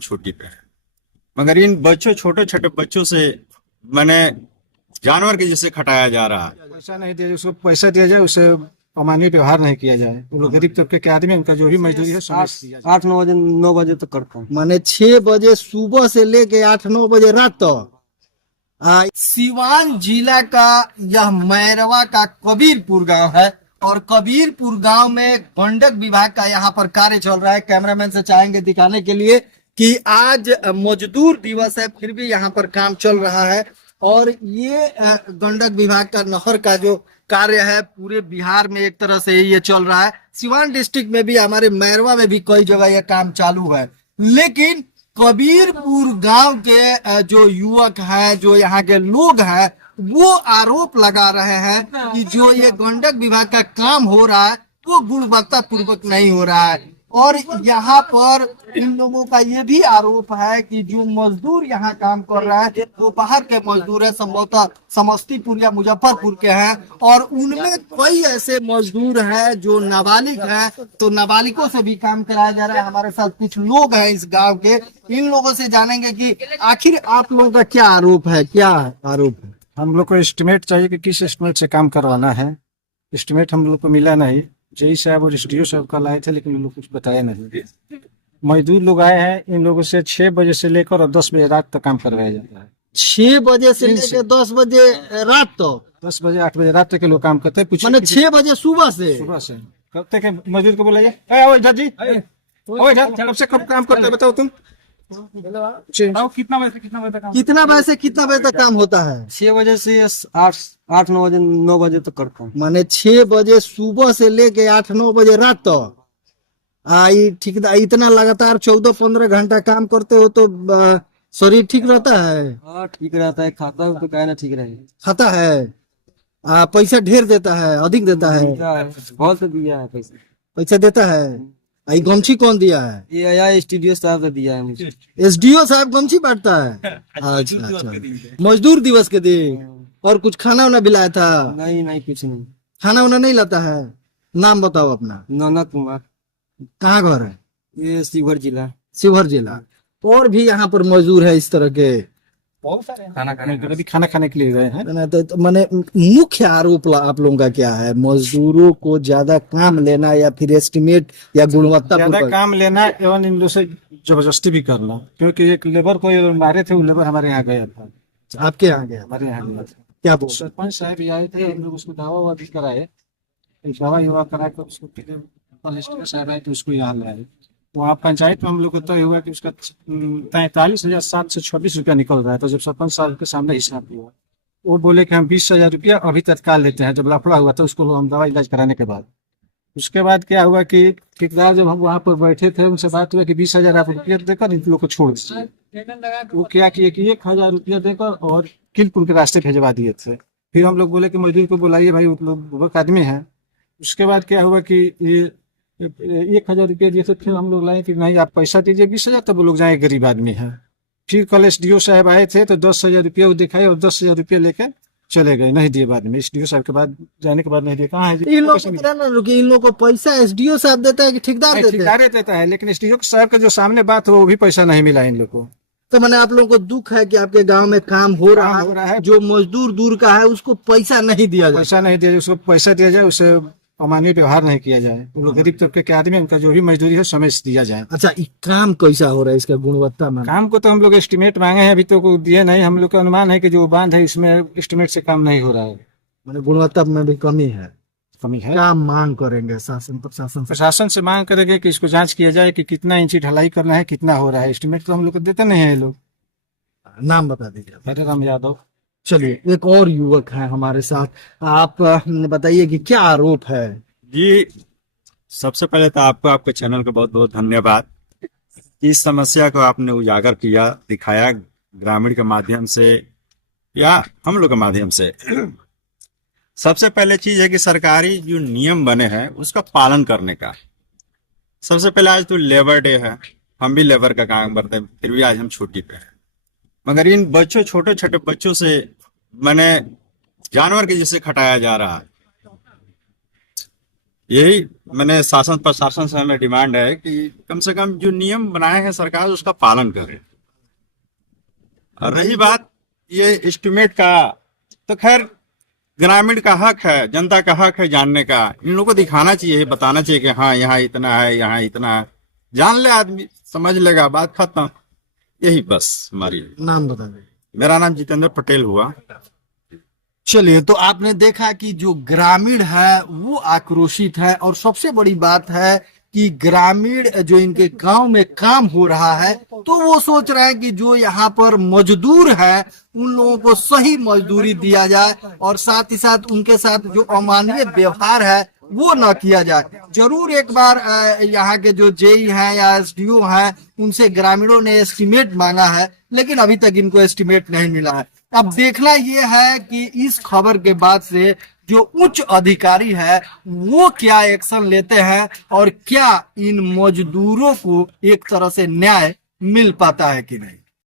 छुट्टी पे है, मगर इन बच्चों छोटे छोटे बच्चों से मैंने जानवर के जैसे खटाया जा रहा है। पैसा नहीं दिया, उसको पैसा दिया जाए, उसे अमानवीय व्यवहार नहीं किया जाए। वो लोग गरीब तबके के आदमी, उनका जो भी मजदूरी है समय से दिया जाए। 8 9 बजे तक करता हूँ। माने 6 बजे सुबह से लेके 8 9 बजे रात तक। सिवान जिला का यह मैरवा का कबीरपुर गांव है और कबीरपुर गांव में गंडक विभाग का यहाँ पर कार्य चल रहा है। कैमरामैन से चाहेंगे दिखाने के लिए कि आज मजदूर दिवस है, फिर भी यहाँ पर काम चल रहा है। और ये गंडक विभाग का नहर का जो कार्य है पूरे बिहार में एक तरह से ये चल रहा है। सिवान डिस्ट्रिक्ट में भी, हमारे मैरवा में भी कई जगह ये काम चालू है। लेकिन कबीरपुर गांव के जो युवक हैं, जो यहाँ के लोग हैं, वो आरोप लगा रहे हैं कि जो ये गंडक विभाग का काम हो रहा है वो गुणवत्ता पूर्वक नहीं हो रहा है। और यहाँ पर इन लोगों का ये भी आरोप है कि जो मजदूर यहाँ काम कर रहा है वो बाहर के मजदूर है, संभवतः समस्तीपुर या मुजफ्फरपुर के हैं। और उनमें कई ऐसे मजदूर हैं जो नाबालिग हैं, तो नाबालिगों से भी काम कराया जा रहा है। हमारे साथ कुछ लोग हैं इस गांव के, इन लोगों से जानेंगे कि आखिर आप लोगों का क्या आरोप है, क्या आरोप है। हम लोग को एस्टिमेट चाहिए कि किस एस्टिमेट से काम करवाना है। एस्टिमेट हम लोग को मिला नहीं। जेई साहब और एसडीओ साहब कल आए थे, लेकिन उन लोग कुछ बताया नहीं। मजदूर लोग आए हैं, इन लोगों से 6 बजे से लेकर और 10 बजे रात तक काम करवाया जाता है। 6 बजे से लेके 10 बजे रात तक। 10 बजे 8 बजे रात तक के लोग काम करते हैं। माने 6 बजे सुबह से करते के मजदूर को बुलाइए, आओ इधर जी, आओ इधर, कब से कब काम करते हो बताओ तुम। कितना बजे से कितना बजे तक? कितना बजे से कितना बजे तक काम होता है? 6 बजे से 8 9 बजे तक करता हूँ। माने 6 बजे सुबह से लेके 8 9 बजे रात तक। ठीक, इतना लगातार 14 15 घंटा काम करते हो तो शरीर ठीक रहता है? हाँ ठीक रहता है, खाता हूँ तो कहना ठीक रहे। खाता है? पैसा ढेर देता है, अधिक देता है? बहुत से दिया है पैसा। पैसा देता है? गमछी कौन दिया है? ये आया स्टूडियो साहब से दिया है मुझे। एसडीओ साहब गमछी बांटता है? अच्छा। मजदूर दिवस के दिन। और कुछ खाना वाना भी लाया था? नहीं नहीं, कुछ नहीं। खाना वाना नहीं लाता है? नाम बताओ अपना। नौनक कुमार। कहाँ घर है? ये शिवहर जिला। शिवहर जिला। और भी यहाँ पर मजदूर है इस तरह के? खाना खाने के लिए गए हैं। तो माने मुख्य आरोप आप लोगों का क्या है? मजदूरों को ज्यादा काम लेना या फिर एस्टिमेट या गुणवत्ता ज्यादा काम लेना एवं इन लोगों से जबरदस्ती भी करना। क्योंकि एक लेबर को ये मारे थे, वो लेबर हमारे यहाँ गया था। आपके यहाँ गया? हमारे यहाँ गया था। क्या बोल? सरपंच साहब भी आए थे, हम लोग उसको दवा ववा भी कराए। दवा युवा करा कर उसको साहब आए तो उसको यहाँ ले आए। वहाँ पंचायत में हम लोग को तय हुआ कि उसका 43,726 रुपया निकल रहा है। तो जब सरपंच साहब के सामने हिसाब हुआ, वो बोले कि हम 20,000 रुपया अभी तत्काल लेते हैं। जब लफड़ा हुआ था उसको हम दवा इलाज कराने के बाद, उसके बाद क्या हुआ कि ठेकेदार जब हम वहाँ पर बैठे थे, उनसे बात हुआ कि 20,000 आप रुपया देकर इन लोग को छोड़ दीजिए। वो क्या किए कि 1,000 रुपया देकर और किलपुर के रास्ते भेजवा दिए थे। फिर हम लोग बोले कि मजदूर को बुलाइए भाई, वो लोग बुजुर्ग आदमी है। उसके बाद क्या हुआ कि ये 1,000 रुपया दिए थे। फिर हम लोग लाए कि नहीं आप पैसा दीजिए 20,000, तब वो लोग जाए, गरीब आदमी है। फिर कल एसडीओ साहब आए थे तो 10,000 रुपया वो दिखाए और 10,000 रुपया लेकर चले गए, नहीं दिए। बाद में एसडीओ साहब के बाद जाने के बाद नहीं दिए। कहाँ है इन लोग इन लोग को पैसा एसडीओ साहब देता है कि ठेकेदार देता है? ठेकेदार देता है, लेकिन एसडीओ साहब का जो सामने बात हो वो भी पैसा नहीं मिला इन लोग को। तो मैंने आप लोगों को दुख है कि आपके गांव में काम हो रहा है, जो मजदूर दूर का है उसको पैसा नहीं दिया जाए? पैसा नहीं दिया, उसको पैसा दिया जाए, उसे अमानवीय व्यवहार नहीं किया जाए। वो लोग गरीब तबके के आदमी, उनका जो भी मजदूरी है समय से दिया जाए। अच्छा, ये काम कैसा हो रहा है, इसका गुणवत्ता में? काम को तो हम लोग एस्टिमेट मांगे हैं, अभी तो को दिए नहीं। हम लोग का अनुमान है कि जो बांध है इसमें एस्टिमेट से काम नहीं हो रहा है। मैंने गुणवत्ता में भी कमी है। कमी है। क्या मांग करेंगे शासन प्रशासन से? प्रशासन से मांग करेंगे कि इसको जांच किया जाए कि कितना इंची ढलाई करना है, कितना हो रहा है। एस्टिमेट तो हम लोग को देते नहीं है ये लोग। नाम बता दीजिए। हरे राम यादव। चलिए, एक और युवक है हमारे साथ, आप बताइए कि क्या आरोप है? जी, सबसे पहले तो आपको, आपके चैनल को बहुत बहुत धन्यवाद। इस समस्या को आपने उजागर किया, दिखाया ग्रामीण के माध्यम से या हम लोग के माध्यम से। सबसे पहले चीज है कि सरकारी जो नियम बने हैं उसका पालन करने का। सबसे पहले आज तो लेबर डे है, हम भी लेबर का काम करते हैं, फिर भी आज हम छुट्टी पे हैं। मगर इन बच्चों, छोटे छोटे बच्चों से मैंने जानवर के जैसे खटाया जा रहा है। यही मैंने शासन प्रशासन से हमें डिमांड है कि कम से कम जो नियम बनाए हैं सरकार उसका पालन करे। और रही बात ये एस्टिमेट का, तो खैर ग्रामीण का हक है, जनता का हक है जानने का। इन लोगों को दिखाना चाहिए, बताना चाहिए कि हाँ यहाँ इतना है, यहाँ इतना है, जान ले आदमी, समझ लेगा, बात खत्म। यही बस हमारी। नाम बता दें। मेरा नाम जितेंद्र पटेल हुआ। चलिए, तो आपने देखा कि जो ग्रामीण है वो आक्रोशित है, और सबसे बड़ी बात है कि ग्रामीण जो इनके गांव में काम हो रहा है तो वो सोच रहे हैं कि जो यहाँ पर मजदूर है उन लोगों को सही मजदूरी दिया जाए, और साथ ही साथ उनके साथ जो अमानवीय व्यवहार है वो न किया जाए। जरूर एक बार यहाँ के जो जेई हैं या एसडीओ हैं उनसे ग्रामीणों ने एस्टीमेट मांगा है, लेकिन अभी तक इनको एस्टीमेट नहीं मिला है। अब देखना यह है कि इस खबर के बाद से जो उच्च अधिकारी है वो क्या एक्शन लेते हैं, और क्या इन मजदूरों को एक तरह से न्याय मिल पाता है कि नहीं।